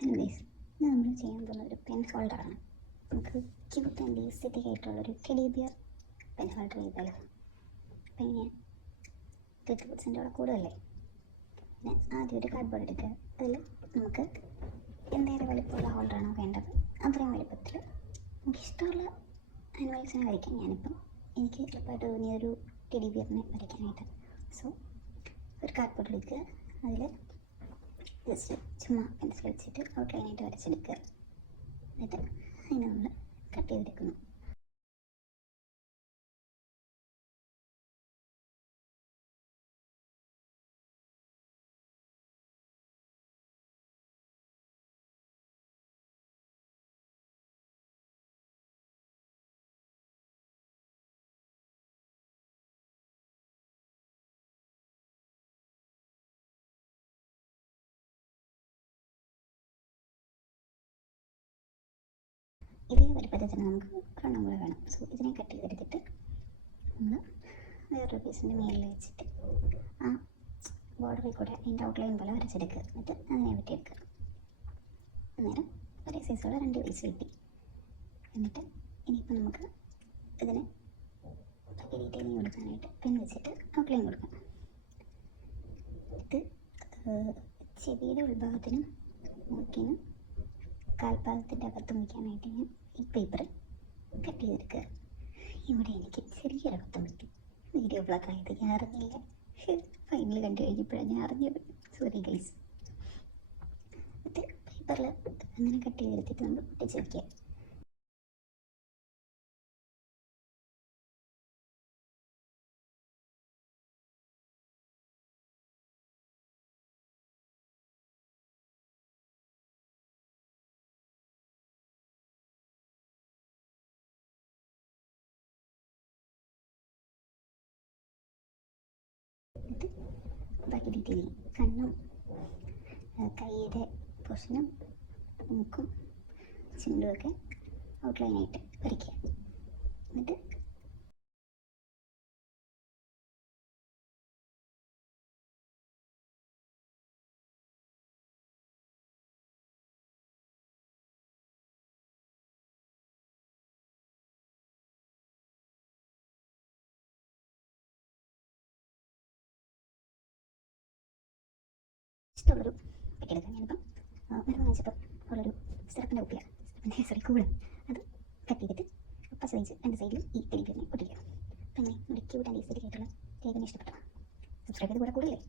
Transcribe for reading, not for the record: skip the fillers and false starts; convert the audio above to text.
Hello guys, ഇന്ന് നമ്മൾ ചെയ്യാൻ പോകുന്ന ഒരു പെൻ ഹോൾഡറാണ്. നമുക്ക് ക്യൂട്ട് ആൻഡ് ഈസ്തെറ്റിക് ആയിട്ടുള്ളൊരു ടെഡി ബിയർ പെൻ ഹോൾഡർ ചെയ്താലോ. അപ്പം ഞാൻ ലിറ്റിൽസിൻ്റെ അവിടെ കൂടുതലല്ലേ, പിന്നെ ആദ്യം ഒരു കാർഡ്ബോർഡ് എടുക്കുക. അതിൽ നമുക്ക് എന്തേലും വലിപ്പമുള്ള ഹോൾഡറാണോ വേണ്ടത് അത്രയും വലിപ്പത്തിൽ നമുക്ക് ഇഷ്ടമുള്ള ആനിമൽസിനെ വരയ്ക്കാം. എനിക്ക് എളുപ്പമായിട്ട് തോന്നിയൊരു ടെഡി ബിയറിനെ വരയ്ക്കാനായിട്ട്. സോ ഒരു കാർഡ്ബോർഡ് എടുക്കുക, അതിൽ ജസ്റ്റ് ചുമ്മാ പെൻസിൽ വെച്ചിട്ട് ഔട്ട്ലൈനായിട്ട് വരച്ചെടുക്കുക. എന്നിട്ട് അതിനെ നമ്മൾ കട്ട് ചെയ്തെടുക്കുന്നു. ഇതേ വലിപ്പത്തിൽ തന്നെ നമുക്ക് ഒരെണ്ണം കൂടെ വേണം. സോ ഇതിനെ കട്ട് ചെയ്തെടുത്തിട്ട് നമ്മൾ വേറൊരു പീസിൻ്റെ മേലിൽ വെച്ചിട്ട് ആ ബോർഡറിൽ കൂടെ അതിൻ്റെ ഔട്ട്ലൈൻ പോലെ വരച്ചെടുക്കുക. എന്നിട്ട് അതിനെ വെട്ടിയെടുക്കുക. അന്നേരം ഒരേ സൈസുള്ള 2 പീസ് കിട്ടി. എന്നിട്ട് ഇനിയിപ്പോൾ നമുക്ക് ഇതിന് ഡീറ്റെയിലിങ് കൊടുക്കാനായിട്ട് പെൻ വെച്ചിട്ട് ഔട്ട്ലൈൻ കൊടുക്കാം. ഇത് ചെവിയുടെ ഉൾഭാഗത്തിനും മൂക്കിനും കാൽപാദത്തിൻ്റെ അകത്ത് വയ്ക്കാനായിട്ട് ഞാൻ ഈ പേപ്പർ കട്ട് ചെയ്തെടുക്കുക. ഇവിടെ എനിക്ക് ചെറിയൊരു അബദ്ധം പറ്റി. വീഡിയോ ബ്ലോക്ക് ആയത് ഞാൻ അറിഞ്ഞില്ല. ഫൈനൽ കണ്ടു കഴിഞ്ഞപ്പോഴാണ് ഞാൻ അറിഞ്ഞത്. Sorry guys. എന്നിട്ട് പേപ്പറിൽ അങ്ങനെ കട്ട് ചെയ്തെടുത്തിട്ട് നമ്മൾ ഒട്ടിച്ച് വയ്ക്കുക. എന്നിട്ട് ബാക്കി ഡീറ്റെയിലിങ് കണ്ണും കൈയുടെ പൊസിഷനും മൂക്കും ചുണ്ടുമൊക്കെ ഔട്ട്ലൈനായിട്ട് വരയ്ക്കുക. എന്നിട്ട് ഇഷ്ടമുള്ളൊരു പെട്ടെടുക്കാം. ഞാനിപ്പം മരുന്ന് വാങ്ങിച്ചപ്പോൾ ഉള്ളൊരു സിറപ്പിൻ്റെ കൂടെ അത് കട്ട് ചെയ്തിട്ട് പച്ച തേച്ച് 2 സൈഡിലും ഈ ടെഡി ബിയറിനെ ഒട്ടിക്കുക. അപ്പം അങ്ങനെ നമ്മുടെ ക്യൂട്ട് ആൻഡ് ഈസ്തെറ്റിക് ആയിട്ടുള്ള കേക്കിനെ ഇഷ്ടപ്പെട്ടതാണ്. സബ്സ്ക്രൈബ് ചെയ്ത് കൂടെ കൂടില്ലേ.